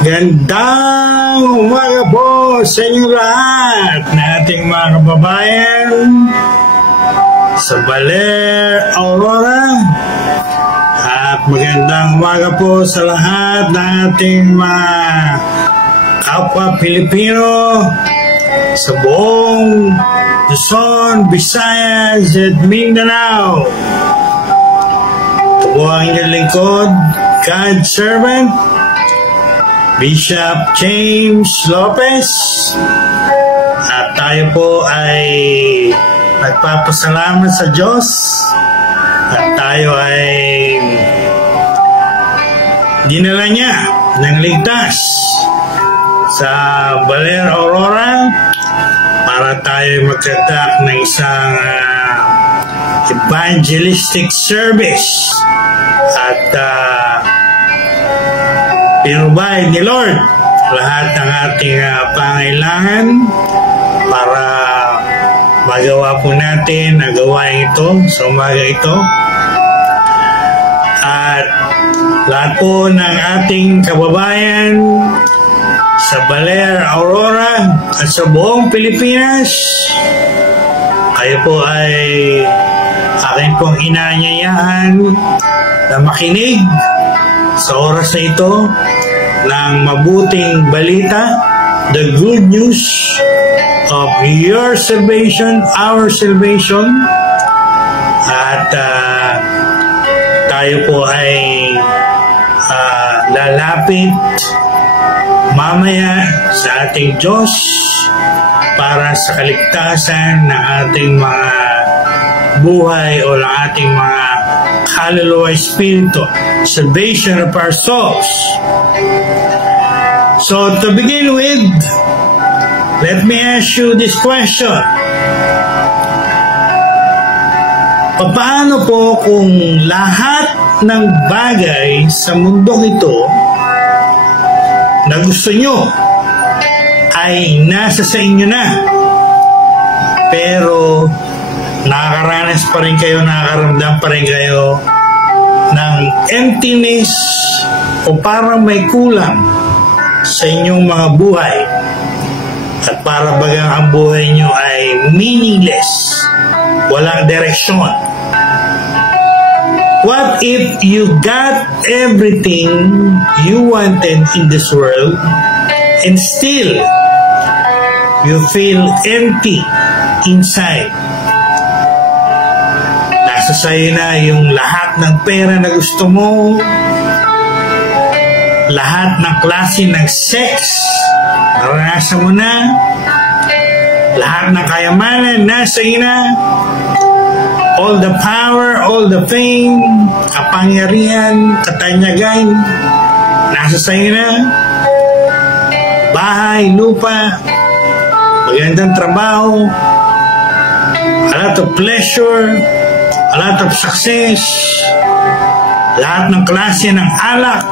Gandang umaga po sa inyong lahat na ating mga kababayan sa Baler, Aurora. At magandang umaga po sa lahat ng ating mga kapwa Pilipino sa buong Luzon, Visayas at Mindanao. Ito po ang inyong lingkod, God's servant, Bishop James Lopez, at tayo po ay nagpapasalamat sa Diyos at tayo ay dinala niya ng ligtas sa Baler, Aurora para tayo magkatak ng isang evangelistic service at pinubay ni Lord lahat ng ating pangailangan para magawa po natin ang gawain ito sa umaga ito. At lahat po ng ating kababayan sa Baler, Aurora at sa buong Pilipinas, kayo po ay akin pong inaanyayahan na makinig sa oras na ito ng mabuting balita, the good news of your salvation, our salvation. At tayo po ay lalapit mamaya sa ating Diyos para sa kaligtasan ng ating mga buhay o ng ating mga kaluluwa espiritu, salvation of our souls. So to begin with, let me ask you this question. Paano po kung lahat ng bagay sa mundong ito na gusto nyo ay nasa sa inyo na, pero nakakaranas pa rin kayo, nakakaramdam pa rin kayo ng emptiness o parang may kulang sa inyong mga buhay at para bagang ang buhay nyo ay meaningless, walang direksyon. What if you got everything you wanted in this world and still you feel empty inside? Nasa sa'yo na yung lahat ng pera na gusto mo, lahat ng klase ng sex naranasan mo na, lahat ng kayamanan nasa iyo na, all the power, all the fame, kapangyarihan, katanyagan nasa sa'yo na, bahay, lupa, magandang trabaho, a lot of pleasure, a lot of success, lahat ng klase ng alak,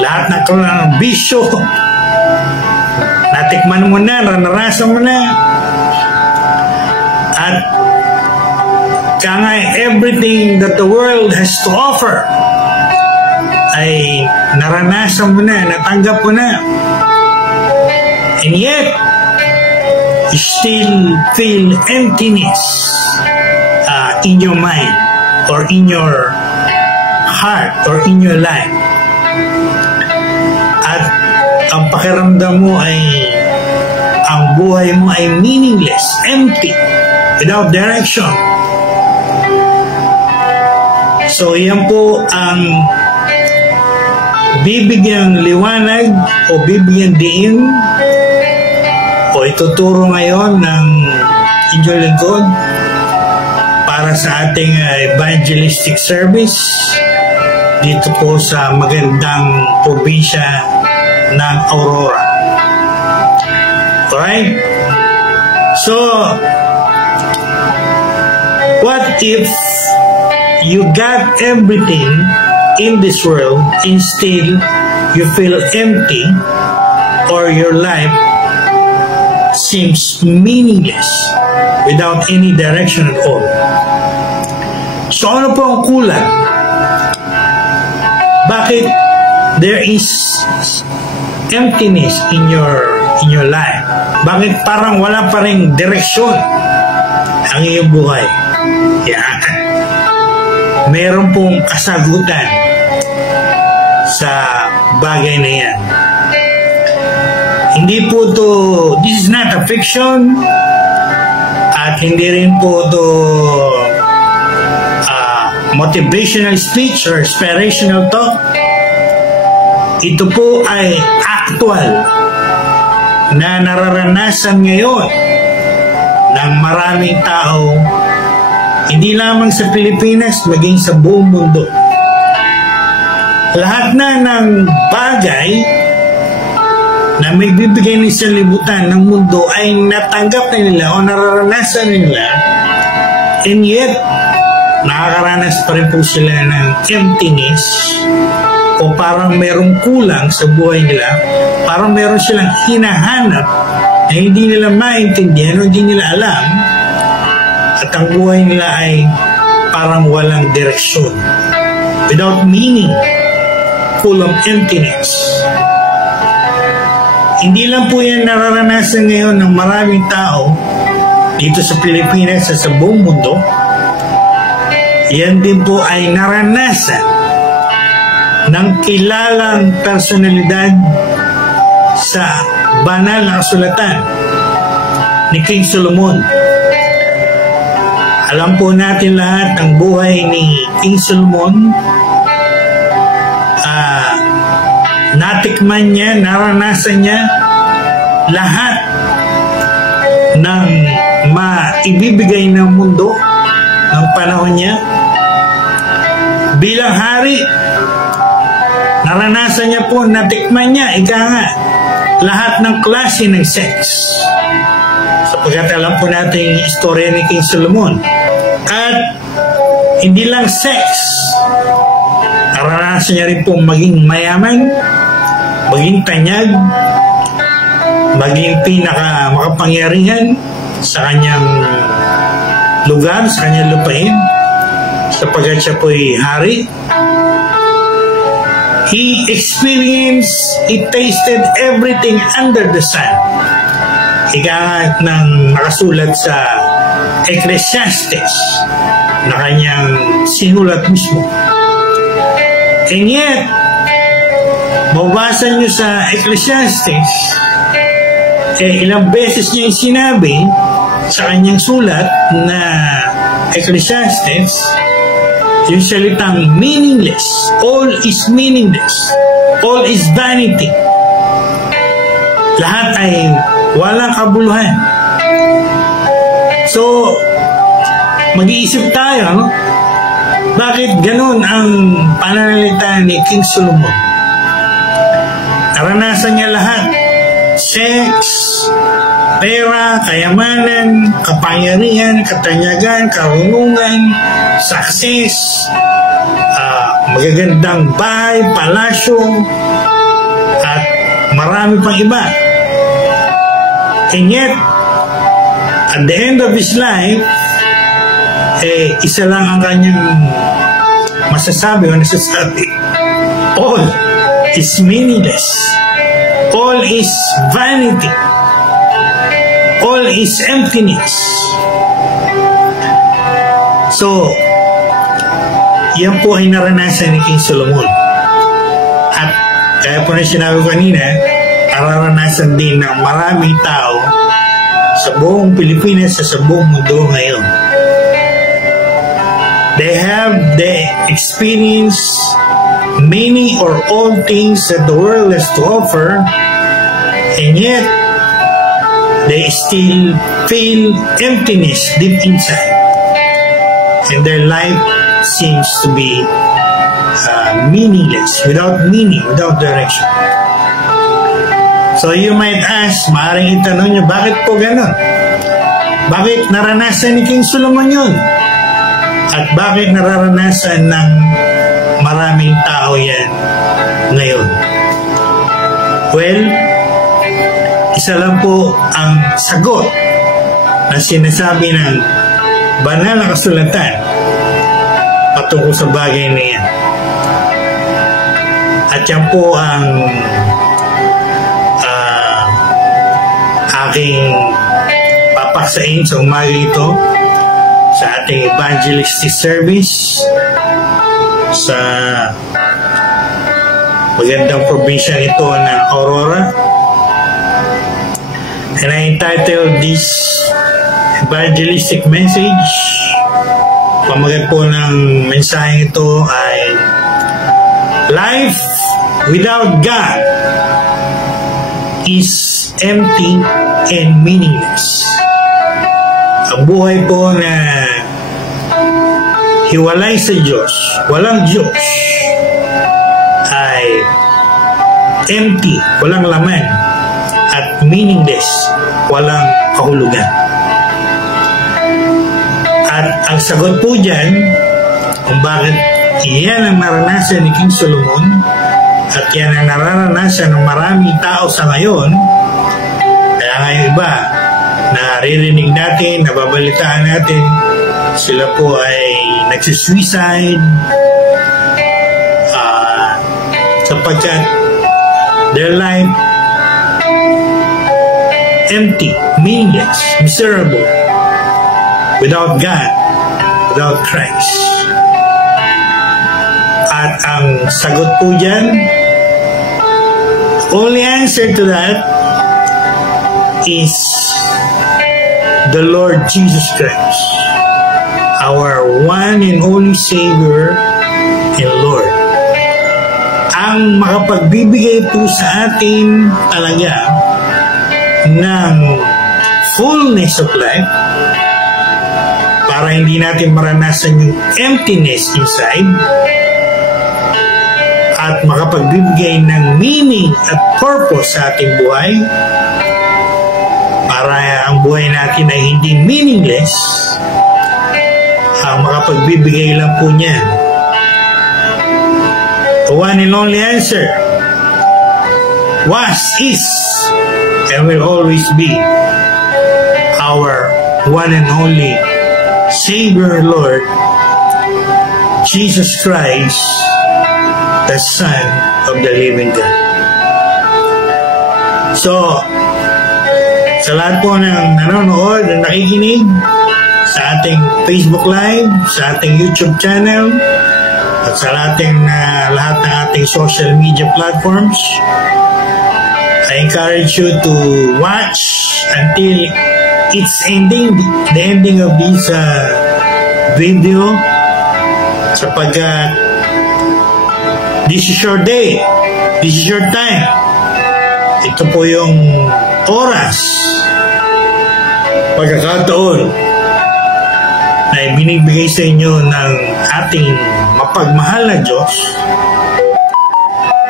lahat ng klase ng bisyo, natikman mo na, naranasan mo na, at kaya everything that the world has to offer ay naranasan mo na, natanggap mo na, and yet you still feel emptiness in your mind or in your heart or in your life. At ang pakiramdam mo ay ang buhay mo ay meaningless, empty, without direction. So yan po ang bibigyang liwanag o bibigyang diin o ituturo ngayon ng inyong lingkod para sa ating evangelistic service dito po sa magandang probinsya ng Aurora. Alright? So, what if you got everything in this world and still you feel empty or your life seems meaningless without any direction at all? So ano po ang kulang? Bakit there is emptiness in your life? Bakit parang wala pa ring direksyon ang iyong buhay? Yan. Meron pong kasagutan sa bagay na yan. Hindi po to, this is not a fiction, at hindi rin po to motivational speech or inspirational talk. Ito po ay actual na nararanasan ngayon ng maraming tao, hindi lamang sa Pilipinas, maging sa buong mundo. Lahat na ng bagay na may bibigay ng sanlibutan ng mundo ay natanggap na nila o nararanasan nila, and yet nakakaranas pa rin po sila ng emptiness o parang merong kulang sa buhay nila, parang meron silang hinahanap na hindi nila maintindihan o hindi nila alam, at ang buhay nila ay parang walang direksyon, without meaning, full of emptiness. Hindi lang po yan nararanasan ngayon ng maraming tao dito sa Pilipinas at sa buong mundo. Yan din po ay naranasan ng kilalang personalidad sa banal na kasulatan ni King Solomon. Alam po natin lahat ang buhay ni King Solomon. Natikman niya, naranasan niya lahat ng maibibigay ng mundo ng panahon niya. Bilang hari, naranasan niya po, natikman niya, ika nga, lahat ng klase ng sex. Sapagkat alam po natin yung istorya ni King Solomon. At hindi lang sex, naranasan niya rin po maging mayaman, maging tanyag, maging pinaka makapangyarihan sa kanyang lugar, sa kanyang lupain, sapagkat siya po'y hari. He experienced, he tasted everything under the sun. Ika ng nakasulat sa Ecclesiastes na kanyang sinulat mismo. And yet, mabasa nyo sa Ecclesiastes, ilang beses niya yung sinabi sa kanyang sulat na Ecclesiastes, yung salitang meaningless. All is meaningless. All is vanity. Lahat ay walang kabuluhan. So, mag-iisip tayo, no? Bakit ganun ang pananalita ni King Solomon? Naranasan niya lahat. Sex, pera, kayamanan, kapangyarihan, katanyagan, karunungan, success, magagandang bahay, palasyo, at marami pang iba. And yet, at the end of his life, isa lang ang kanyang masasabi o nasasabi. All is meaningless. All is vanity. All is emptiness. So, yan po ay naranasan ni King Solomon. At kaya po na sinabi kanina, nararanasan din ng maraming tao sa buong Pilipinas at sa buong mundo ngayon. They experience many or all things that the world has to offer, and yet they still feel emptiness deep inside, and their life seems to be meaningless, without meaning, without direction. So you might ask, maaaring itanong nyo, bakit po ganon? Bakit naranasan ni King Solomon yun? At bakit nararanasan ng maraming tao yan ngayon? Well, isa lang po ang sagot na sinasabi ng banal na kasulatan patungkol sa bagay na yan. At yan po ang aking papaksain sa umaga ito sa ating evangelistic service sa magandang probinsya ito ng Aurora. And I entitled this evangelistic message. Pamagat po ng mensaheng ito ay Life without God is empty and meaningless. Ang buhay po na hiwalay sa Diyos, walang Diyos, ay empty, walang laman, at meaningless, walang kahulugan. At ang sagot po dyan kung bakit yan ang naranasan ni King Solomon at yan ang nararanasan ng maraming tao sa ngayon, kaya ngayon iba naririnig natin, nababalitaan natin sila po ay nagsisuicide sapagkat their life empty, meaningless, miserable, without God, without Christ. At ang sagot po dyan, only answer to that is the Lord Jesus Christ, our one and only Savior and Lord. Ang makapagbibigay po sa atin talaga ng fullness of life para hindi natin maranasan yung emptiness inside at makapagbibigay ng meaning at purpose sa ating buhay para ang buhay natin ay hindi meaningless. Ang makapagbibigay lang po niyan, the one and only answer, was, is, and will always be our one and only Savior Lord, Jesus Christ, the Son of the living God. So, sa lahat po ng nanonood at nakikinig sa ating Facebook Live, sa ating YouTube channel, at sa lahat ng ating social media platforms, I encourage you to watch until its ending, the ending of this video, sapagkat this is your day, this is your time. Ito po yung oras, pagkakataon na ibinibigay sa inyo ng ating mapagmahal na Diyos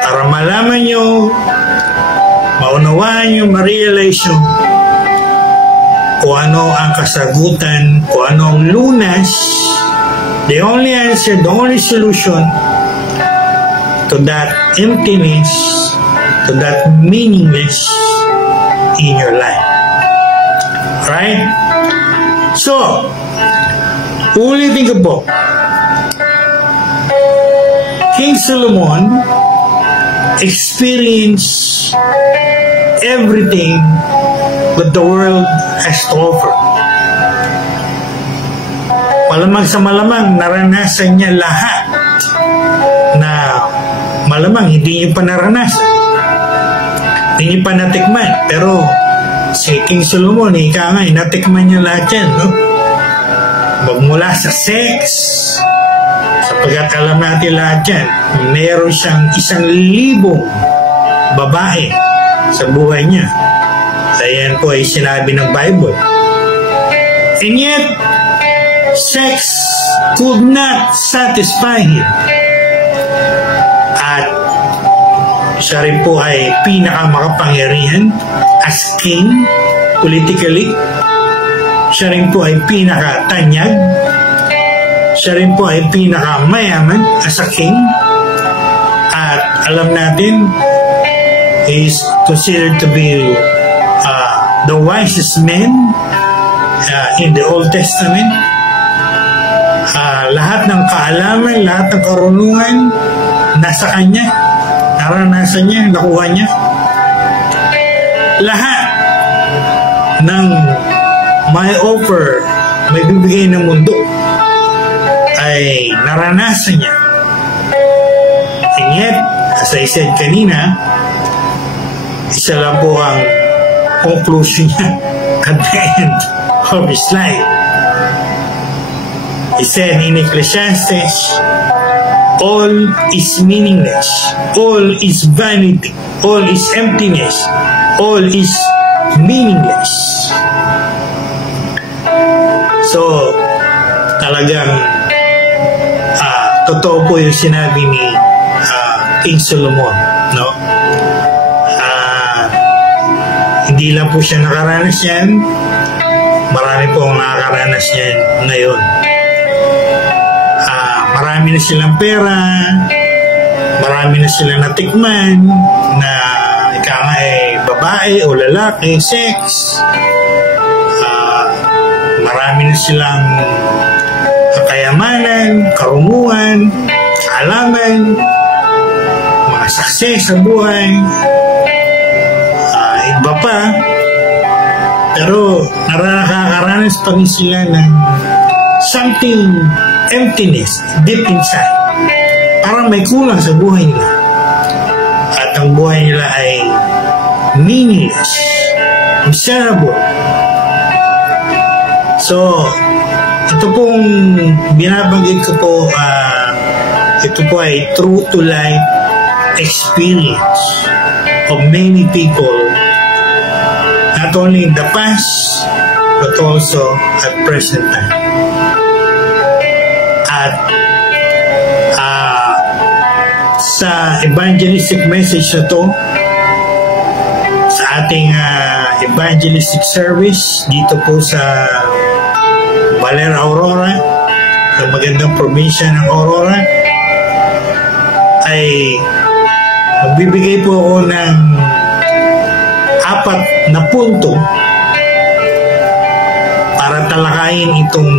para malaman nyo, maunawaan nyo, ma-realize nyo kung ano ang kasagutan, kung ano ang lunas, the only answer, the only solution to that emptiness, to that meaningless in your life. Alright? So, ulitin ko po, King Solomon experienced everything that the world has to offer. Malamang sa malamang, naranasan niya lahat na malamang hindi niyo pa naranasan, hindi niyo pa natikman. Pero si King Solomon, ika nga, natikman niya lahat yan, no? Magmula sa sex, sapagkat alam natin lahat yan, meron siyang 1,000 babae sa buhay niya. Ayan po ay sinabi ng Bible. And yet, sex could not satisfy him. At siya rin po ay pinakamakapangyarihan as king politically. Siya rin po ay pinakatanyag. Siya rin po ay pinakamayaman as a king. At alam natin, he is considered to be the wisest man in the Old Testament. Lahat ng kaalaman, lahat ng karunungan nasa kanya. naranasan niya, nakuha niya. Lahat ng may offer, may bibigay ng mundo ay naranasan niya. And yet, as I said kanina, isa lang po ang conclusion niya at the end of his life. He said in Ecclesiastes, all is meaningless, all is vanity, all is emptiness, all is meaningless. So, talagang totoo po yung sinabi ni King Solomon, no? Hindi lang po siya nakaranas yan, marami po ang nakakaranas yan ngayon. Marami na silang pera, marami na silang natikman na ika nga babae o lalaki, sex. Marami na silang kayamanan, karunungan, kaalaman, mga success sa buhay, iba pa. Pero nakakaranas pa rin sila ng something emptiness deep inside. Parang may kulang sa buhay nila. At ang buhay nila ay meaningless, miserable. So, ito pong binabanggit ko po, ito po ay true to life experience of many people, not only in the past, but also at present time. At sa evangelistic message na to, sa ating evangelistic service dito po sa Valera, Aurora, sa magandang probinsya ng Aurora, ay magbibigay po ako ng 4 na punto para talakayin itong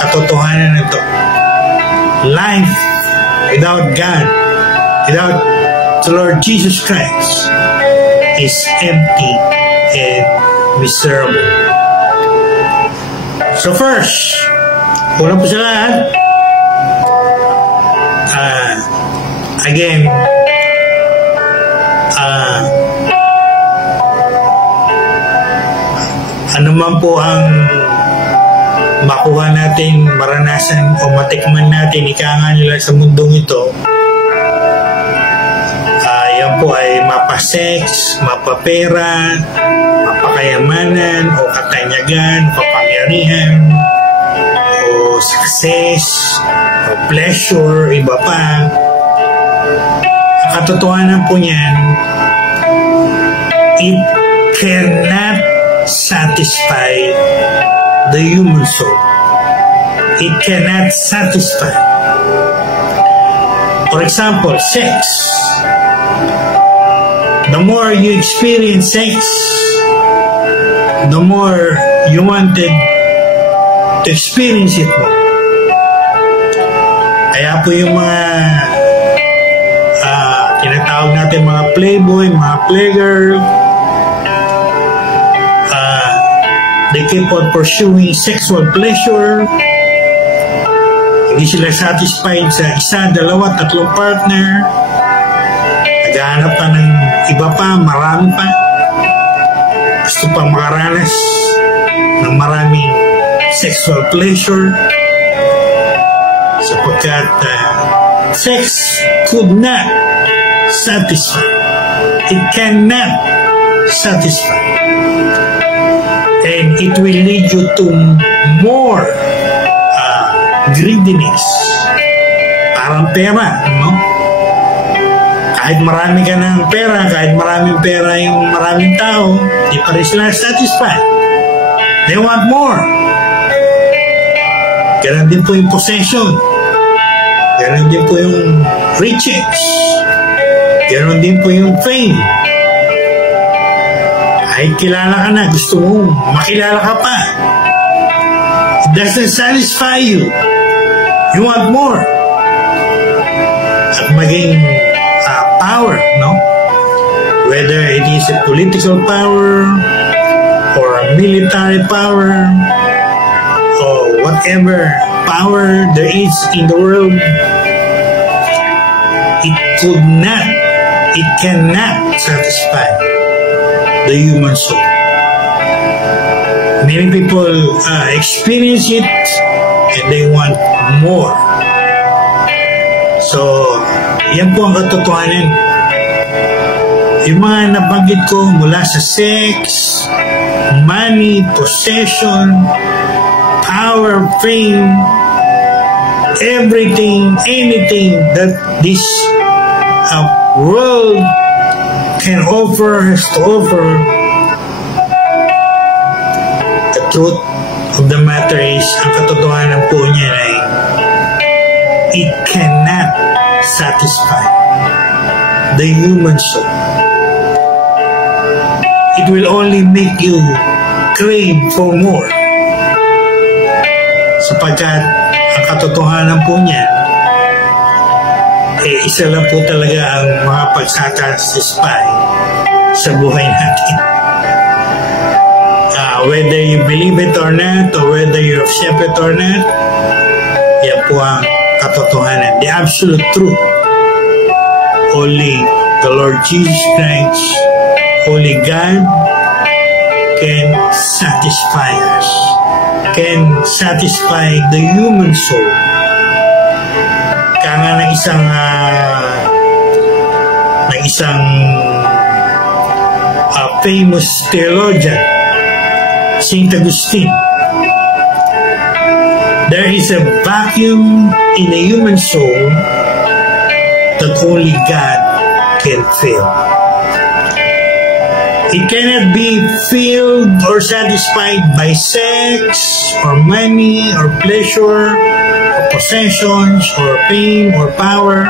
katotohanan na ito. Life without God, without the Lord Jesus Christ, is empty and miserable. So first, una po sa lahat, again, ano man po ang makuha natin, maranasan o matikman natin, ika nga nila sa mundong ito, yan po ay mapasex, mapapera, mapakayamanan o katanyagan, kapangyarihan o success o pleasure, iba pa. Ang katotohanan po niyan, it cannot satisfy the human soul. It cannot satisfy. For example, sex. The more you experience sex, the more you wanted to experience it more. Kaya po yung mga tinatawag natin mga playboy, mga playgirl, they keep on pursuing sexual pleasure. Hindi sila satisfied sa 1, 2, 3 partner. Naghahanap pa ng iba pa, marami pa. Gusto pang makaranas ng maraming sexual pleasure. Sapagkat sex could not satisfy. It cannot satisfy. And it will lead you to more greediness. Parang pera, no? Kahit marami ka ng pera, kahit maraming pera yung maraming tao, di pa rin sila satisfied. They want more. Ganon din po yung possession. Ganon din po yung riches. Ganon din po yung fame. Kahit kilala ka na, gusto mo makilala ka pa. It doesn't satisfy you. You want more. At maging power, no? Whether it is a political power or a military power or whatever power there is in the world, it cannot satisfy the human soul. Many people experience it and they want more. So, yan po ang katotohanan. Yung mga nabanggit ko mula sa sex, money, possession, power, fame, everything, anything that this world can offer, has to offer, the truth of the matter is, ang katotohanan po niya ay it cannot satisfy the human soul. It will only make you crave for more. Sapagkat ang katotohanan po niya, isa lang po talaga ang makapagsatisfy sa buhay natin. Whether you believe it or not, or whether you accept it or not, yan po ang katotohanan. The absolute truth. Only the Lord Jesus Christ, only God can satisfy us, can satisfy the human soul. Kaya nga ng isang famous theologian, Saint Augustine, there is a vacuum in the human soul that only God can fill. It cannot be filled or satisfied by sex or money or pleasure or possessions or fame or power.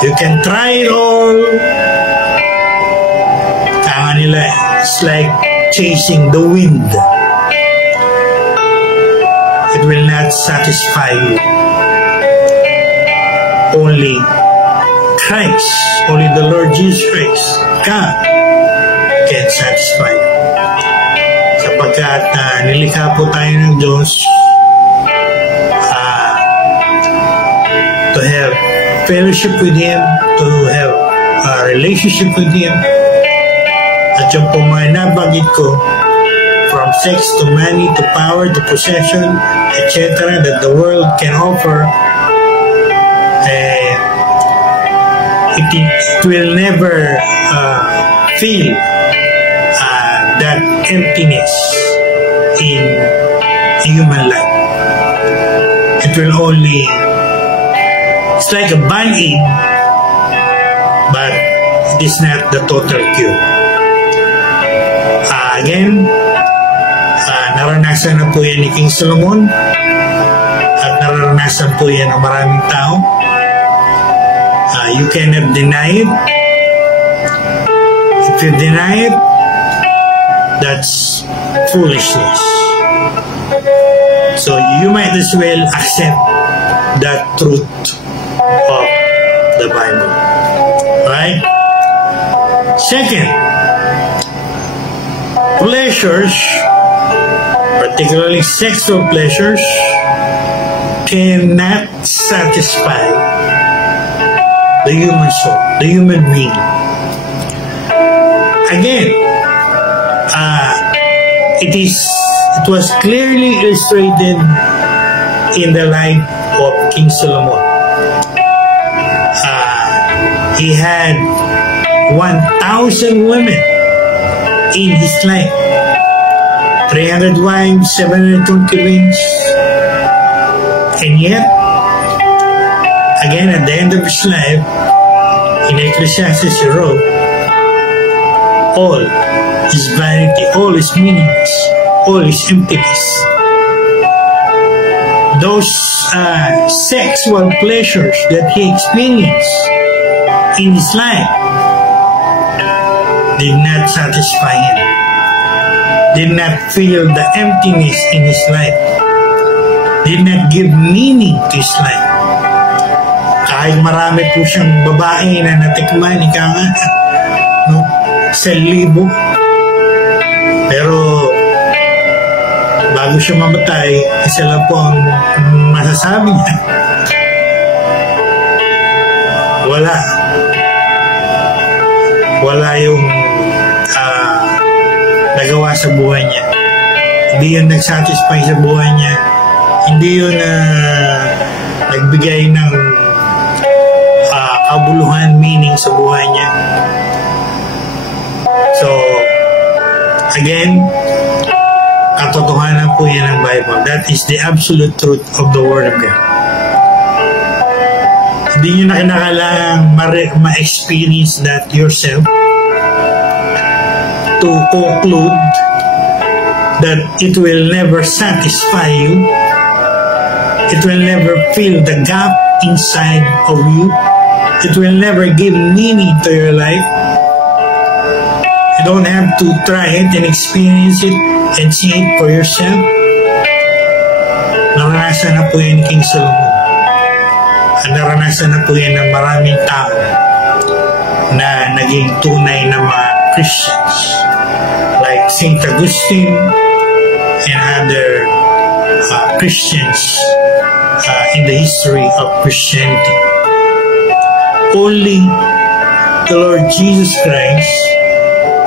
You can try it all. Kaya nila, it's like chasing the wind. It will not satisfy you. Only Christ, only the Lord Jesus Christ, God, can satisfy you. Sapagkat nilikha po tayo ng Diyos to have fellowship with Him, to have a relationship with Him. At yung po mga nabanggit ko, from sex to money to power to possession, etc., that the world can offer, it will never feel that emptiness in human life. It will only, it's like a band-aid, but it is not the total cure. Again, naranasan na po yan ni King Solomon at naranasan po yan ng maraming tao. You cannot deny it. If you deny it, that's foolishness. So you might as well accept that truth of the Bible. Right? Second, pleasures, particularly sexual pleasures, cannot satisfy the human soul, the human being. Again, it was clearly illustrated in the life of King Solomon. He had 1,000 women in his life, 300 wives, 700 concubines, and yet, again, at the end of his life, in Ecclesiastes he wrote, all is vanity, all is meaningless, all is emptiness. Those sexual pleasures that he experienced in his life did not satisfy him, did not fill the emptiness in his life, did not give meaning to his life. Kahit marami po siyang babae na natikman, ika nga, no? 1,000. Pero, bago siya mamatay, isa lang po ang masasabi niya. Wala yung nagawa sa buhay niya. Hindi yun nag-satisfy sa buhay niya. Hindi yun nagbigay ng kabuluhan, meaning sa buhay niya. So, again, katotohanan po yan ng Bible. That is the absolute truth of the Word of God. Hindi nyo na kinakailangang ma-experience that yourself to conclude that it will never satisfy you. It will never fill the gap inside of you. It will never give meaning to your life. You don't have to try it and experience it and see it for yourself. Naranasan na po yan ni King Solomon. Naranasan na po yan ng maraming tao na naging tunay na mga Christians, like St. Augustine and other Christians in the history of Christianity. Only the Lord Jesus Christ,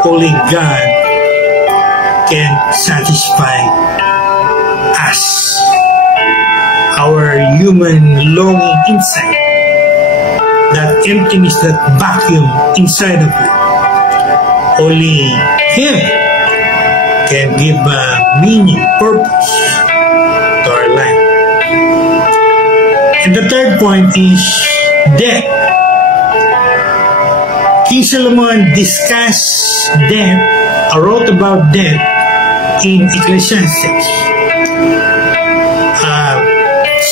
only God, can satisfy us, our human longing inside, that emptiness, that vacuum inside of you. Only Him can give meaning, purpose to our life. And the third point is death. King Solomon discussed death, or wrote about death in Ecclesiastes.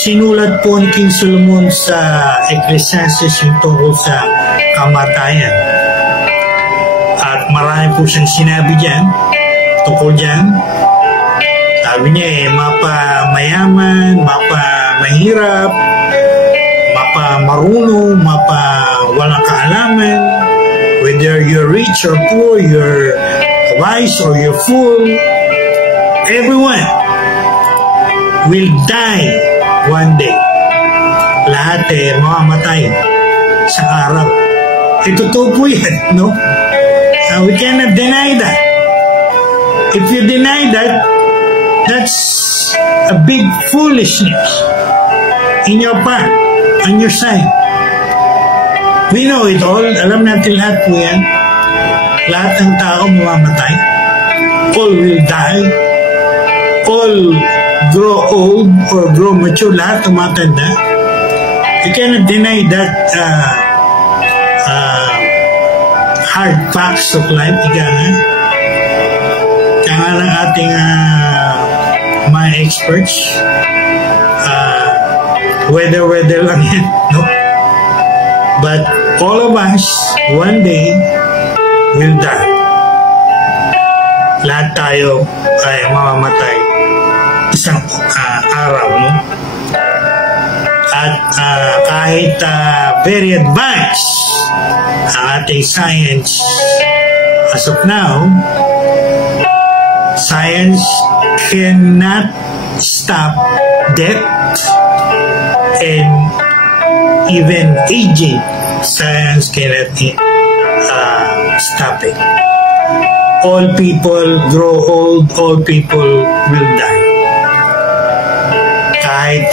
Sinulat po ni King Solomon sa Ecclesiastes yung tungkol sa kamatayan. At marami po siyang sinabi dyan, tungkol dyan. Sabi niya mapa-mayaman, mapa-mahirap, mapa-marunong, mapa-walang kaalaman, whether you're rich or poor, you're wise or you're fool, everyone will die one day. Lahat mamamatay sa araw. Totoo po yan, no? We cannot deny that. If you deny that, that's a big foolishness in your part, on your side. We know it all. Alam natin lahat po yan. Lahat ng tao mamamatay. All will die. All grow old or grow mature. Lahat tumatanda. You cannot deny that hard facts of life. Ika nga ng ating mga experts. Weather lang yan, no? But all of us, one day, will die. Lahat tayo ay mamamatay isang araw, no? At kahit very advanced ang ating science as of now, science cannot stop death and even aging. Science cannot stop it. All people grow old, all people will die. Kahit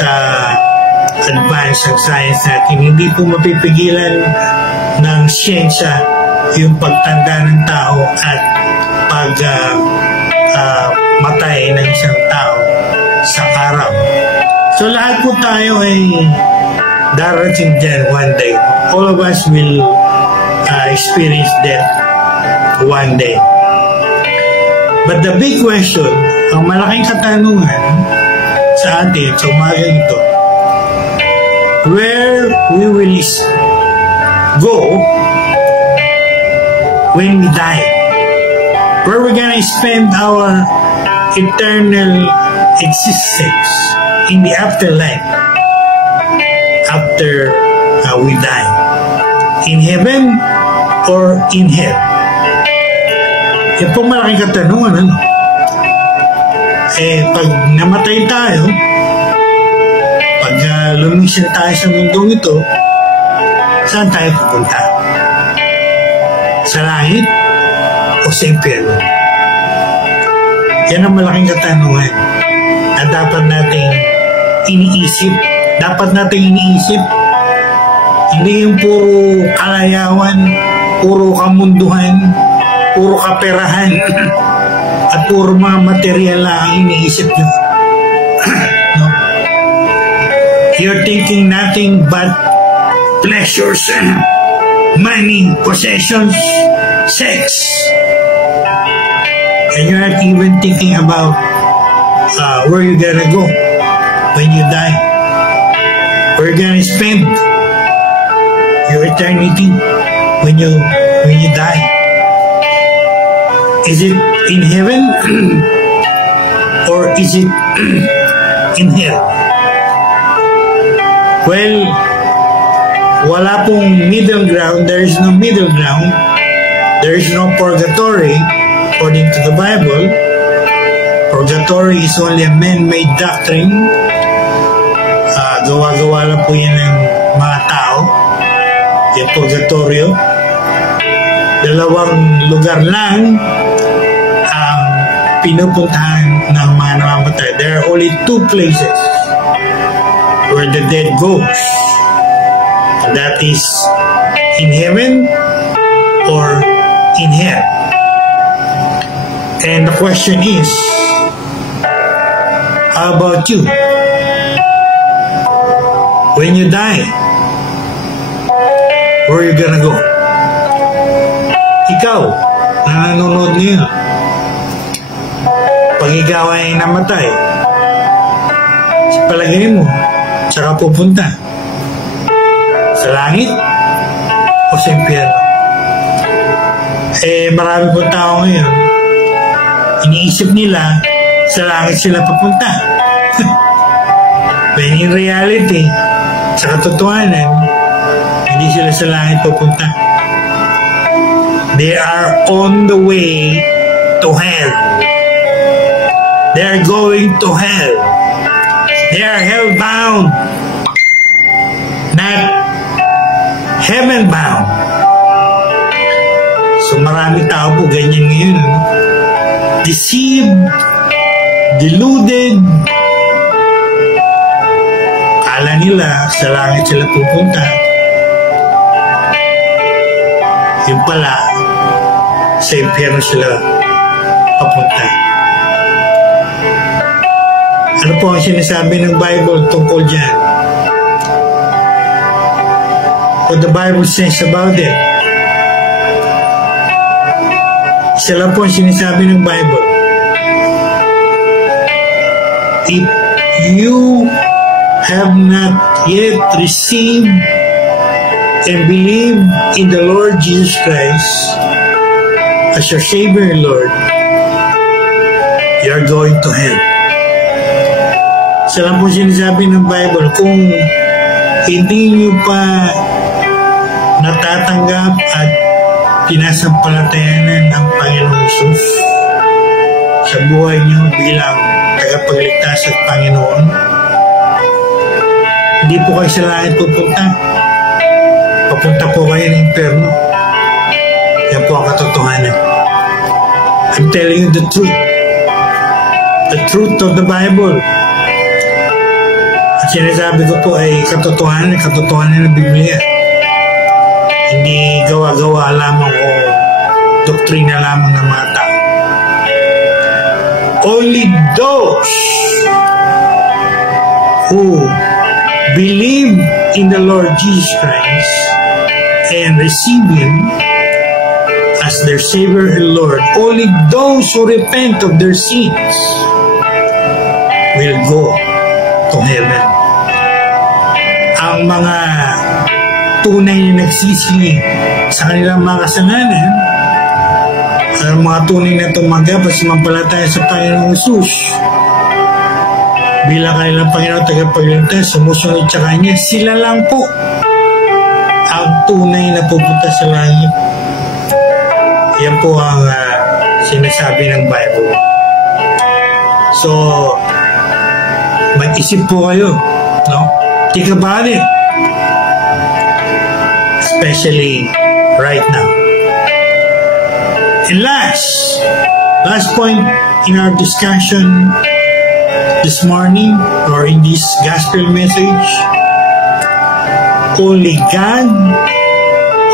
advance ang science natin, hindi po mapipigilan ng siyensya yung pagtanda ng tao at matay ng isang tao sa araw. So lahat po tayo ay darating dyan one day. All of us will experience death one day. But the big question, ang malaking katanungan sa atin sa umaga ito, where we will go when we die? Where we're gonna spend our eternal existence in the afterlife, after we die? In heaven or in hell? Yan po malaking katanungan, ano? Pag namatay tayo, pag lumisan tayo sa mundong ito, saan tayo pupunta? Sa langit o sa impyerno? Yan ang malaking katanungan na dapat nating iniisip. Hindi yung puro kalayawan, puro kamunduhan, puro kaperahan, at puro mga material lang ang iniisip nyo. No? You're thinking nothing but pleasures, money, possessions, sex. And you're not even thinking about where you're gonna go when you die. Where you're gonna spend your eternity when you die. Is it in heaven or is it in hell? Well, wala pong middle ground. There is no middle ground. There is no purgatory according to the Bible. Purgatory is only a man-made doctrine. Gawa-gawa lang po yan ng mga tao. Yung purgatorio. Dalawang lugar lang ang pinupuntahan ng mga namamatay. There are only two places where the dead goes. And that is in heaven or in hell. And the question is, how about you? When you die, where are you gonna go? Ikaw, na nanonood ngayon, pag ikaw ay namatay, sa palagay mo, saka pupunta? Sa langit o sa impyerno? Marami po tao ngayon, iniisip nila, sa langit sila papunta. When in reality, sa katotohanan, hindi sila sa langit pupunta. They are on the way to hell. They are going to hell. They are hell-bound, not heaven-bound. So marami tao po ganyan ngayon. Deceived, deluded. Kala nila sa langit sila pupunta. Yung pala, sa impyerno sila papunta. Ano po ang sinasabi ng Bible tungkol dyan? What the Bible says about it? Isa lang po ang sinasabi ng Bible. If you have not yet received and believed in the Lord Jesus Christ as your Savior and Lord, you are going to hell. Isa lang po sinasabi ng Bible, kung hindi nyo pa natatanggap at pinasampalatayanan ng Panginoong Hesus sa buhay nyo bilang tagapagligtas at Panginoon, hindi po kayo sa langit pupunta. Papunta po kayo ng impyerno. Yan po ang katotohanan. I'm telling you the truth. The truth of the Bible. At sinasabi ko po ay katotohanan ng Biblia. Hindi gawa-gawa lamang o doktrina lamang ng mga tao. Only those who believe in the Lord Jesus Christ and receive Him as their Savior and Lord, only those who repent of their sins will go to heaven. Ang mga tunay na nagsisi sa kanilang mga kasalanan, ang mga tunay na tumanggap at sumampalataya sa Panginoong Hesus bilang kanilang Panginoon tagapagligtas, sumusunod sa Kanya, sila lang po ang tunay na pupunta sa langit. Yan po ang sinasabi ng Bible. So, mag-isip po kayo, no? Think about it. Especially right now. And last point in our discussion this morning, or in this gospel message, only God,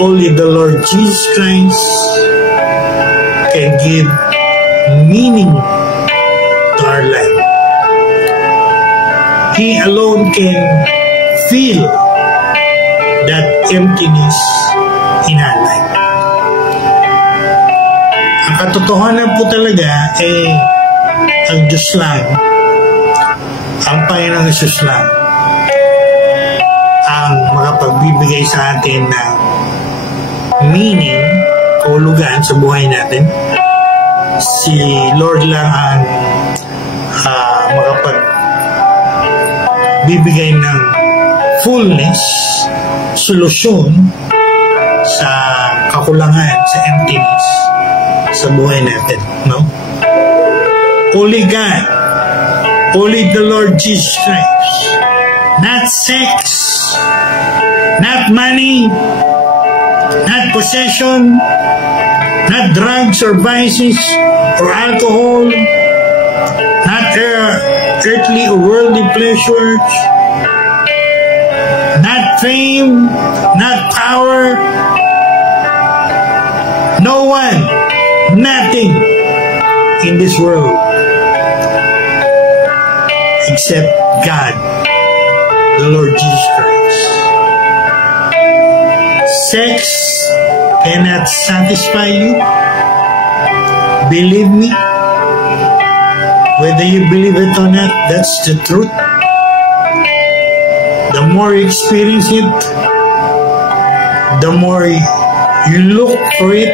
only the Lord Jesus Christ can give meaning to our life. He alone can fill that emptiness in our life. Ang katotohanan po talaga ang Diyos lang, ang Panginoong Hesus lang ang makapagbibigay sa atin ng meaning, kahulugan sa buhay natin. Si Lord lang ang makapagbibigay ng fullness, solusyon sa kakulangan, sa emptiness sa buhay natin, no? Only God, only the Lord Jesus Christ, not sex, not money, not possession, not drugs or vices or alcohol, not earthly or worldly pleasures, not fame, not power, no one, nothing in this world except God, the Lord Jesus Christ. Sex cannot satisfy you. Believe me, whether you believe it or not, that's the truth. The more you experience it, the more you look for it,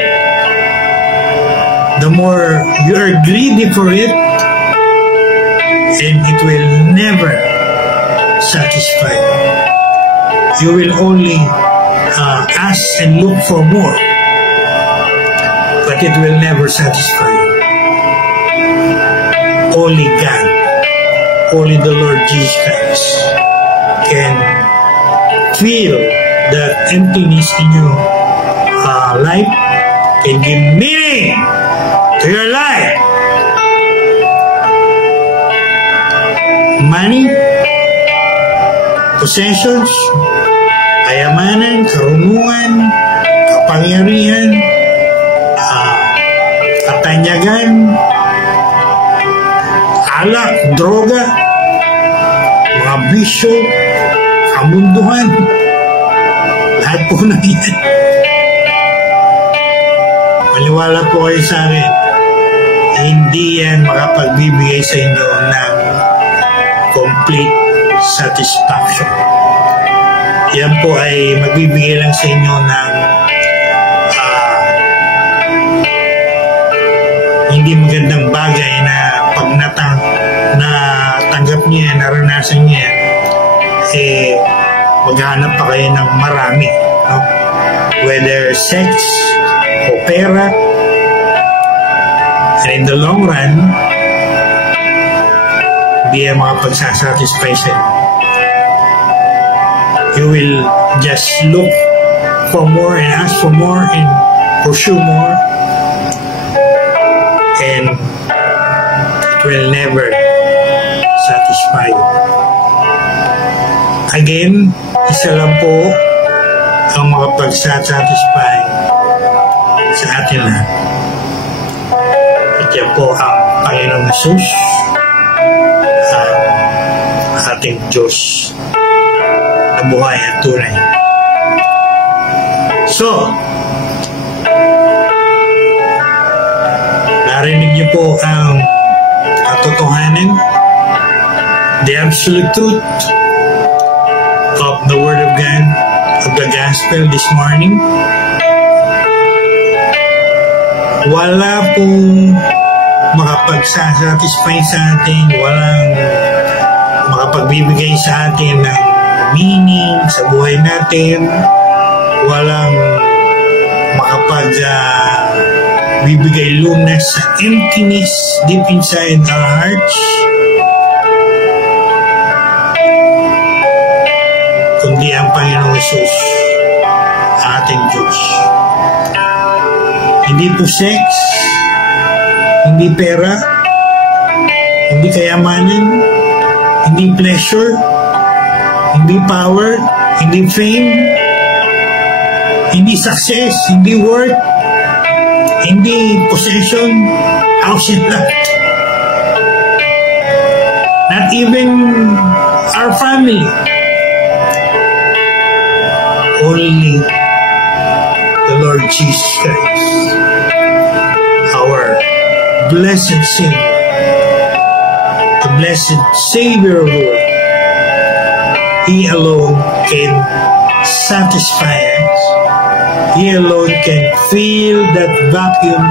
the more you are greedy for it, and it will never satisfy you. You will only ask and look for more, but it will never satisfy you. Only God, only the Lord Jesus Christ can fill that emptiness in your life, can give meaning to your life. Money, possessions, kayamanan, karunungan, kapangyarihan, katanyagan, alak, droga, mga bisyo, kamunduhan, lahat po na yan. Maniwala po kayo sa akin, hindi yan makapagbibigay sa inyo ng complete satisfaction. Yan po ay magbibigay lang sa inyo ng hindi magandang bagay na pag natanggap niya, naranasan niya, maghanap pa kayo ng marami, no? Whether sex o pera, and in the long run, hindi yan makapagsasatisfy sa inyo. You will just look for more and ask for more and pursue more, and it will never satisfy you. Again, isa lang po ang makapagsatisfy sa atin lahat. At yan po ang Panginoong Hesus, ang ating Diyos na buhay at tunay. So, narinig niyo po ang katotohanan, the absolute truth of the Word of God, of the Gospel this morning. Wala pong makapagsasatisfy sa atin, walang makapagbibigay sa atin ng meaning sa buhay natin walang bibigay lunas sa emptiness deep inside our hearts, kundi ang Panginoong Hesus, ating Diyos. Hindi po sex, hindi pera, hindi kayamanan, hindi pleasure, hindi power, hindi fame, hindi success, hindi worth, hindi possession, house and lot. Not even our family. Only the Lord Jesus Christ, our blessed Savior, the blessed Savior of the world. He alone can satisfy us. He alone can fill that vacuum,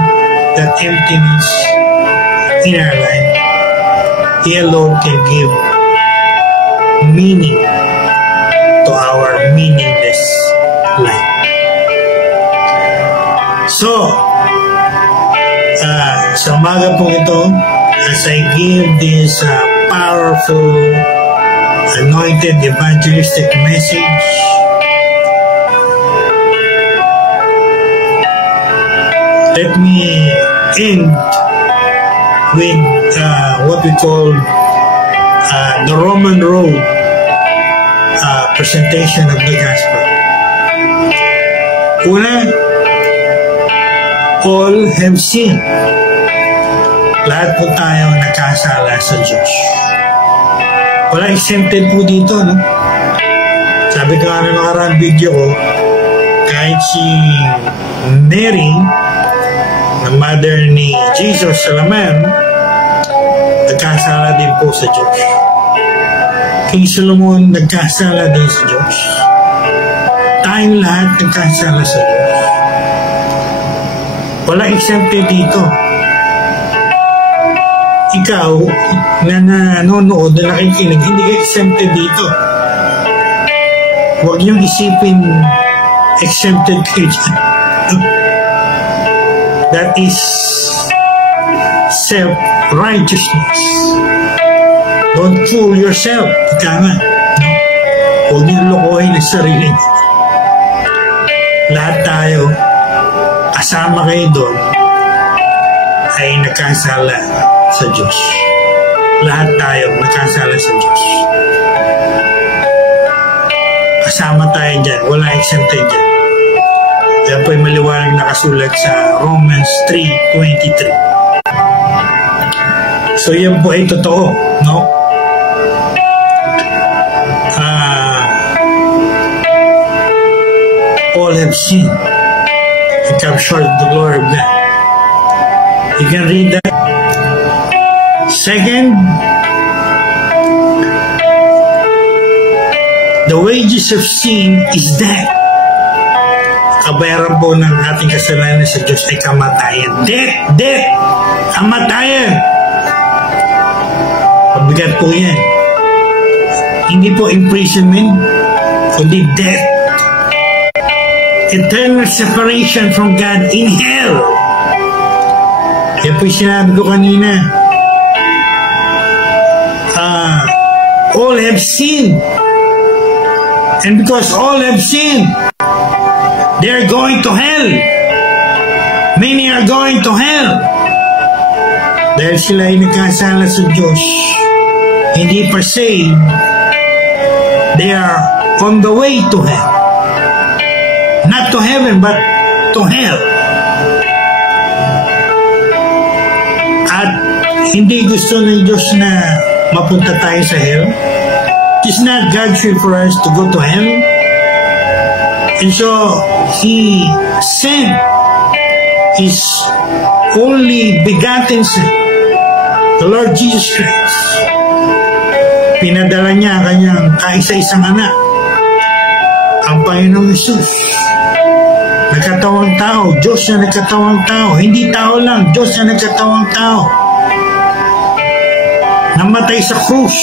that emptiness in our life. He alone can give meaning to our meaningless life. So, sa umaga po ito, as I give this powerful, anointed evangelistic message, let me end with what we call the Roman road presentation of the gospel. Una, all have sinned. Lahat po tayo nakasala sa Diyos. Wala exempted po dito, no? Sabi ko nga na nakaraan video ko, kahit si Mary, na mother ni Jesus sa laman, nagkasala din po sa Diyos. King Solomon, nagkasala din sa Diyos. Tayong lahat nagkasala sa Diyos. Wala exempted dito. Ikaw, na nanonood, na nakikinig, hindi ka exempted dito. Huwag niyong isipin exempted kayo dyan. That is self-righteousness. Don't fool yourself. Ika nga. No? Huwag niyong lokohin ang sarili. Lahat tayo, kasama kayo doon, ay nakasala sa Diyos. Lahat tayo nakasala sa Diyos. Kasama tayo dyan. Wala exempted dyan. Yan po'y maliwanag nakasulat sa Romans 3:23. So yan po ay totoo, no? All have sinned and come short of the glory of God. You can read that. Second, the wages of sin is death. Kabayaran po ng ating kasalanan sa Diyos ay kamatayan. Death! Kamatayan! Mabigat po yan. Hindi po imprisonment, kundi death. Eternal separation from God in hell. Yan po yung sinabi ko kanina. All have sinned. And because all have sinned, they are going to hell. Many are going to hell. Dahil sila ay nagkasala sa Diyos, hindi pa saved, they are on the way to hell. Not to heaven, but to hell. At hindi gusto ng Diyos na mapunta tayo sa hell. It's not God's will for us to go to hell. And so, He sent His only begotten Son, the Lord Jesus Christ. Pinadala niya kanyang kaisa-isang anak, ang Panginoong Hesus. Nagkatawang tao, Diyos na nagkatawang tao. Hindi tao lang, Diyos na nagkatawang tao. Namatay sa krus.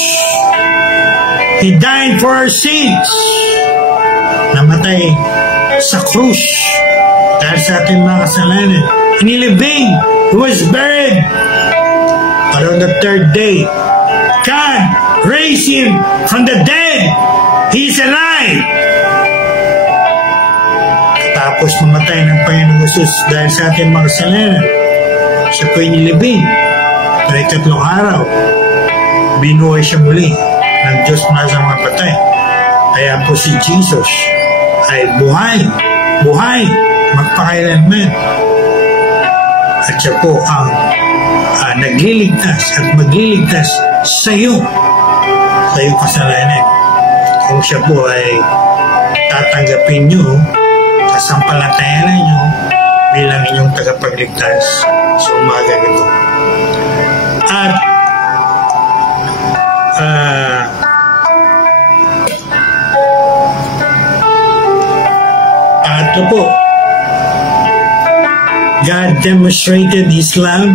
He died for our sins. Namatay sa krus dahil sa ating mga kasalanan. Inilibing, He was buried. But on the third day, God raised Him from the dead. He is alive. Tapos mamatay ng Panginoong Jesus dahil sa ating mga kasalanan. Siya po inilibing. Pero ikatlong araw, binuhay siya muli ng Diyos mula sa mga patay. Kaya po si Jesus ay buhay, magpakailanman. At siya po ang nagliligtas at magliligtas sa iyong kasalanan. Kung siya po ay tatanggapin nyo, sasampalatayanan nyo bilang inyong tagapagligtas sa umaga nito. At ito po, God demonstrated His love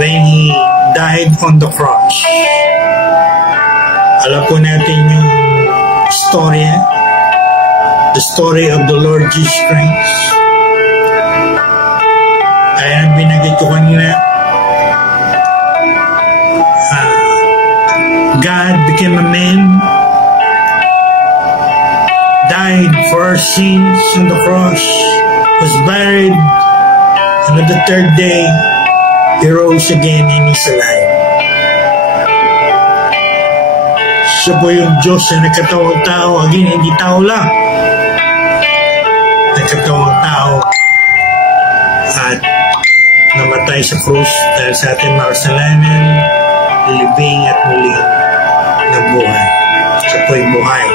when He died on the cross. Alam po natin yung storya, the story of the Lord Jesus Christ. Kaya binanggit ko kanina, God became a man, died for our sins on the cross, was buried, and on the third day, He rose again and He's alive. Siya po yung Diyos na nagkatawang tao, again, hindi tao lang. Nagkatawang tao at namatay sa krus dahil sa ating mga kasalanan, libing at muling nabuhay. Siya po yung buhay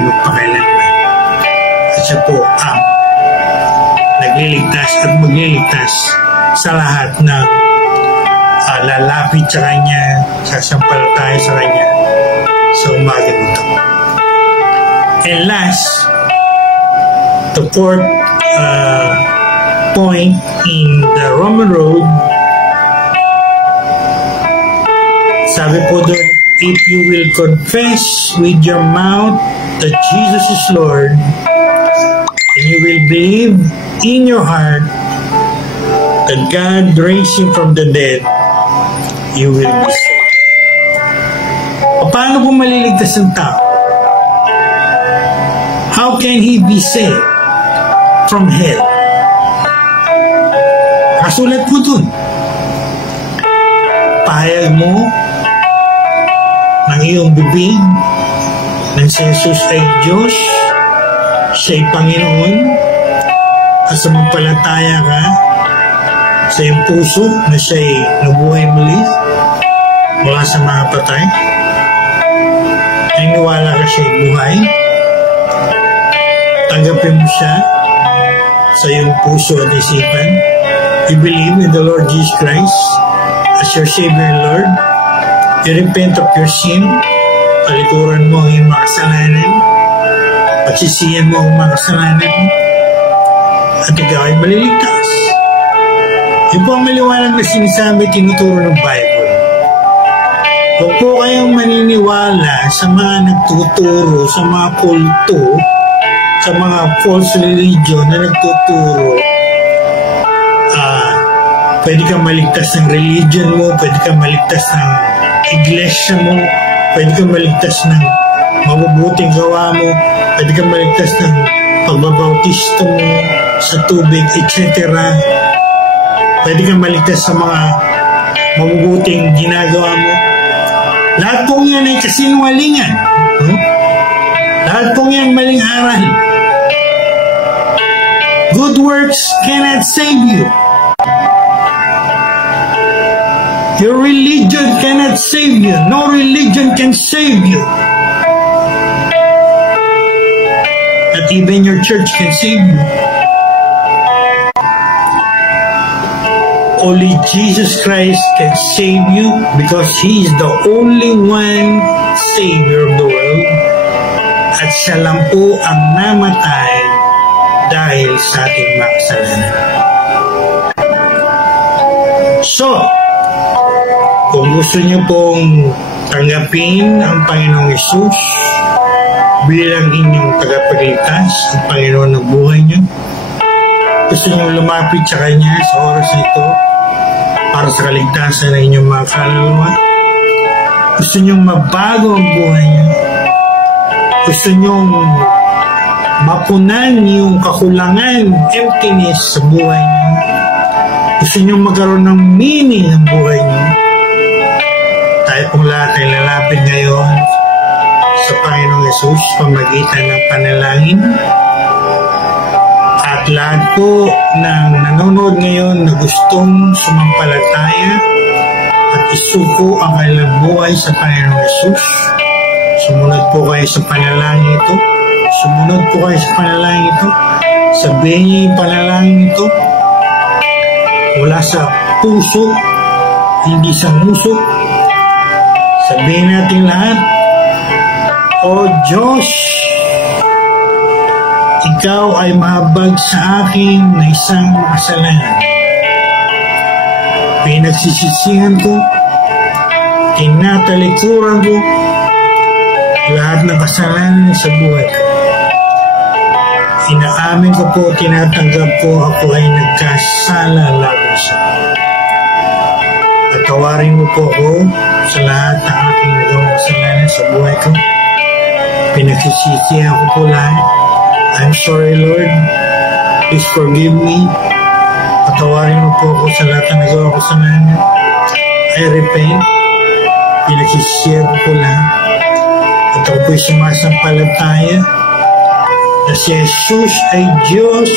magpakailanman. At siya po ang nagliligtas at magliligtas sa lahat na lalapit sa Kanya, sasampalataya sa Kanya sa umaga nito. And last, the fourth point in the Roman road, sabi po doon, if you will confess with your mouth that Jesus is Lord, and you will believe in your heart that God raised Him from the dead, you will be saved. Paano po maliligtas ang tao? How can he be saved from hell? Kasulat po dun. Pahayag mo ng iyong bibig ng si Jesus ay Diyos, siya'y Panginoon, at sumampalataya ka sa iyong puso na siya'y nabuhay muli mula sa mga patay. Naniniwala ka siya'y buhay, tanggapin mo siya sa iyong puso at isipan. You believe in the Lord Jesus Christ as your Savior and Lord. You repent of your sin, palikuran mo ang iyong mga kasalanan, pagsisiyan mo ang mga kasalanan, at ikaw ay maliligtas. Yun po ang maliwanag na sinasabi, tinuturo ng Bible. Huwag po kayong maniniwala sa mga nagtuturo, sa mga kulto, sa mga false religion na nagtuturo. Pwede kang maligtas ng religion mo, pwede kang maligtas ng iglesia mo, pwede kang maligtas ng mabubuting gawa mo, pwede kang maligtas ng pagbabautisto mo sa tubig, etc. Pwede kang maligtas sa mga mabubuting ginagawa mo. Lahat pong yan ay kasinungalingan. Lahat pong yan maling aral. Good works cannot save you. Your religion cannot save you. No religion can save you. Not even your church can save you. Only Jesus Christ can save you because He is the only one Savior of the world. At siya lang po ang namatay dahil sa ating mga kasalanan. So, kung gusto niyo pong tanggapin ang Panginoong Hesus bilang inyong tagapagligtas ang Panginoon ng buhay niyo? Gusto niyo lumapit sa Kanya sa oras na ito para sa kaligtasan ng inyong mga kaluluwa? Gusto niyo mabago ang buhay niyo? Gusto niyo mapunan yung kakulangan, emptiness sa buhay niyo? Gusto niyo magkaroon ng meaning ang buhay niyo? Tayo pong lahat ay lalapit ngayon sa Panginoong Yesus pamagitan ng panalangin. At lahat po ng nanonood ngayon na gustong sumampalataya at isuko ang kanilang buhay sa Panginoong Yesus, sumunod po kayo sa panalangin ito. Sumunod po kayo sa panalangin ito. Sabihin niyo yung panalangin ito mula sa puso, hindi sa muso. Sabihin natin lahat, O Diyos, Ikaw ay mahabag sa akin na isang makasalanan. Pinagsisisihan ko, tinatalikuran ko lahat ng kasalanan sa buhay ko. Inaamin ko po, tinatanggap ko ako ay nagkasala laban sa iyo. At tawarin mo po ako sa lahat ng aking nagawang kasalanan sa buhay ko. Pinagsisisihan ko po lahat. I'm sorry, Lord. Please forgive me. Patawarin mo po ako sa lahat ng nagawa ko sa kasalanan. I repent. Pinagsisisihan ko po lahat. At ako po'y sumasampalataya na si Jesus ay Diyos.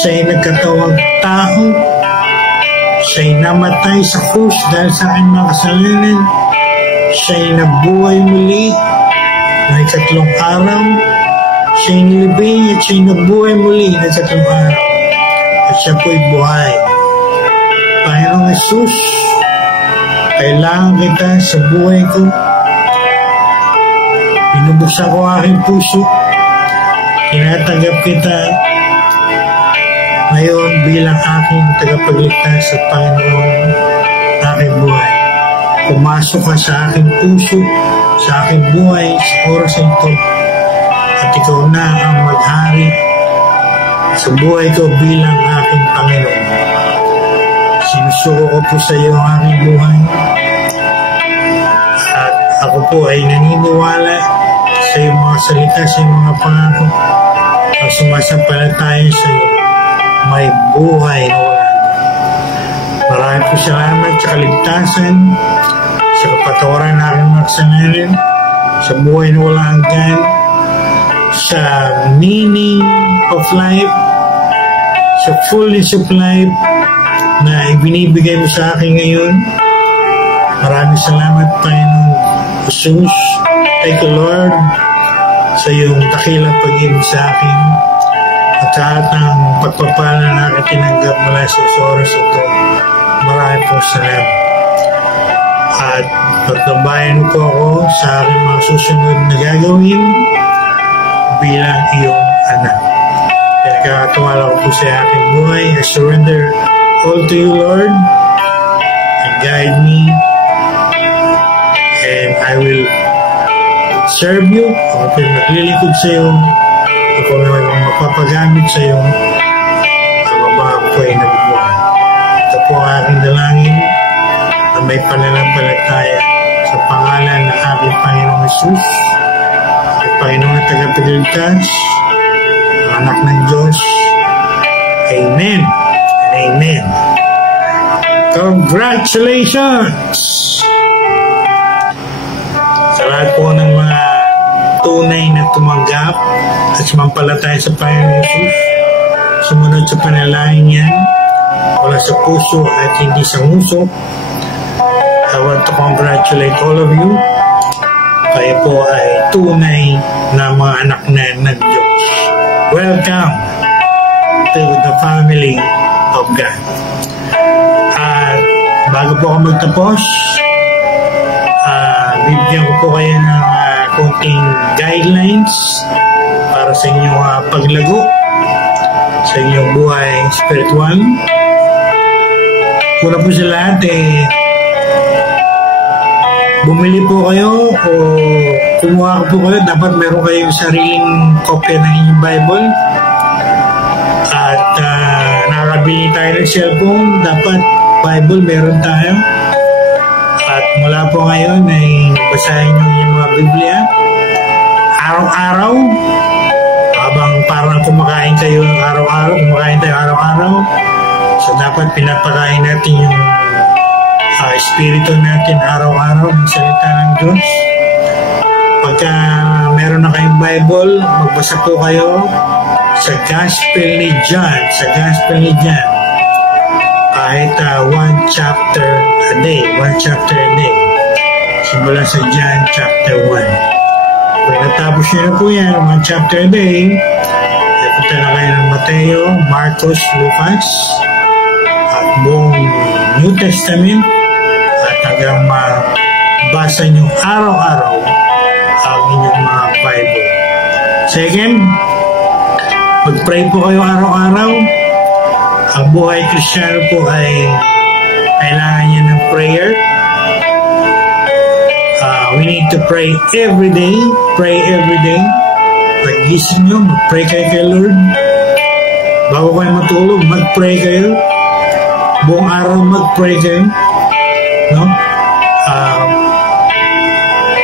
Siya'y nagkatawang tao. Siya'y namatay sa krus dahil sa aking mga kasalanan. Siya'y nabuhay muli na ikatlong araw. Siya'y nilibing at siya'y nabuhay muli na ikatlong araw. At siya po'y buhay. Panginoong Jesus, kailangan kita sa buhay ko. Binubuksan ko aking puso. Tinatanggap kita ngayon bilang aking tagapagligtas sa Panginoon aking buhay. Pumasok ka sa aking puso, sa aking buhay, sa oras ito. At ikaw na ang maghari sa buhay ko bilang aking Panginoon. Sinusuko ko po sa iyo ang aking buhay. At ako po ay naniniwala sa iyong mga salita, sa iyong mga pangako. At sumasampalataya sa iyo, may buhay na wala. Maraming po salamat sa kaligtasan, sa kapatawaran na aking mga kasalanan, sa buhay na wala hanggan, sa meaning of life, sa fullness of life na ibinibigay mo sa akin ngayon. Maraming salamat, Panginoon Jesus. Thank you, Lord, sa iyong dakilang pag-ibig sa akin at lahat ng pagpapala na aking tinanggap mula sa oras ito. Maraming po salamat. At pagtabayan po ako sa aking mga susunod na gagawin bilang iyong anak. Pinagkakatiwala ko po sa aking buhay. I surrender all to you, Lord, and guide me, and I will serve you. Ako po yung naglilingkod sa iyo. Ako naman ang mapapagamit sa iyo. Ang mga po ay nabubuhay. Ito po ang aking dalangin na may pananampalataya sa pangalan ng aking Panginoong Jesus, at Panginoon na tagapagligtas, ang anak ng Diyos. Amen and amen. Congratulations! Sa lahat po ng mga tunay na tumanggap at sumampalataya sa Panginoong Jesus, sumunod sa panalangin yan, wala sa puso at hindi sa muso, I want to congratulate all of you. Kayo po ay tunay na mga anak na ng Diyos. Welcome to the family of God. At bago po ako magtapos, bibigyan ko po kayo ng konting guidelines para sa inyong paglago sa inyong buhay spiritual. Una po sa lahat, bumili po kayo o kumuha po kayo, dapat meron kayong sariling kopya ng inyong Bible. At nakabili tayo ng cellphone, dapat Bible meron tayo. At mula po ngayon ay basahin nyo yung mga Biblia araw-araw, habang parang kumakain tayo araw-araw. So dapat pinapakain natin yung espiritu natin araw-araw ng salita ng Diyos. Pagka meron na kayong Bible, magbasa po kayo sa Gospel ni John. Kahit one chapter a day. Simula sa John chapter 1. Kung natapos nyo na po yan, one chapter a day, punta na kayo ng Mateo, Marcos, Lucas, at buong New Testament, at hanggang mabasa nyo araw-araw ang inyong mga Bible. Second, mag-pray po kayo araw-araw. Ang buhay Kristiyano po ay kailangan niya ng prayer. We need to pray every day. Pag-gising nyo, mag-pray kayo kay Lord. Bago kayo matulog, mag-pray kayo. Buong araw, mag-pray kayo. No?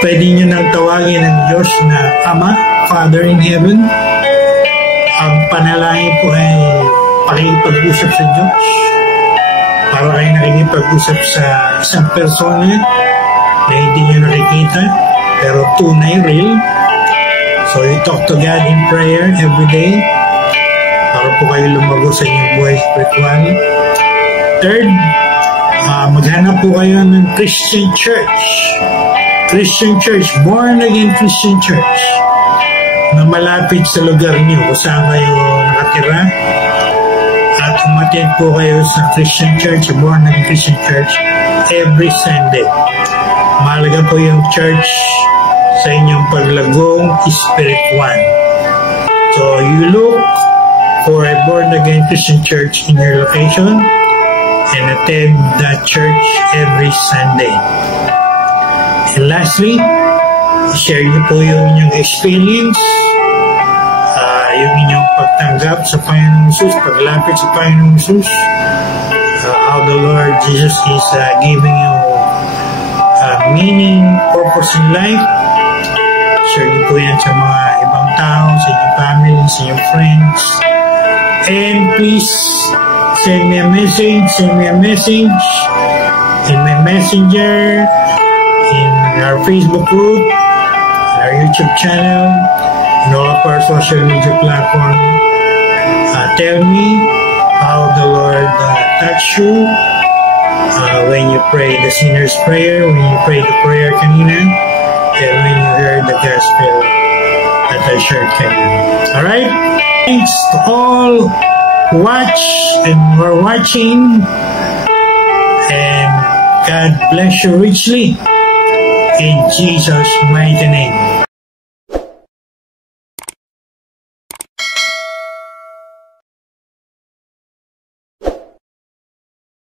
Pwede nyo nang tawagin ng Diyos na Ama, Father in Heaven. Ang panalangin po ay pakikipag-usap sa Diyos. Para kayo nakikipag-usap sa isang persona na hindi nyo nakikita, pero tunay, real. So you talk to God in prayer every day para po kayo lumago sa inyong buhay spiritual. Third, maghanap po kayo ng Christian church, born again Christian church na malapit sa lugar nyo kung saan kayo nakatira, at umattend po kayo sa Christian church, born again Christian church every Sunday. Mahalaga po yung church sa inyong paglagong spiritual. So you look for a born again Christian church in your location and attend that church every Sunday. And lastly, share niyo po yung inyong experience, yung inyong pagtanggap sa Panginoong Jesus, paglapit sa Panginoong Jesus, how the Lord Jesus is giving you meaning, purpose in life. Share niyo po yan sa mga ibang tao, sa inyong family, sa inyong friends. And please send me a message in my messenger, in our Facebook group, in our YouTube channel, and all of our social media platforms. Tell me how the Lord touched you when you pray the sinner's prayer, when you pray the prayer kanina, and when you heard the gospel that I shared kanina. Alright? Thanks to all who watch and who are watching, and God bless you richly in Jesus' mighty name.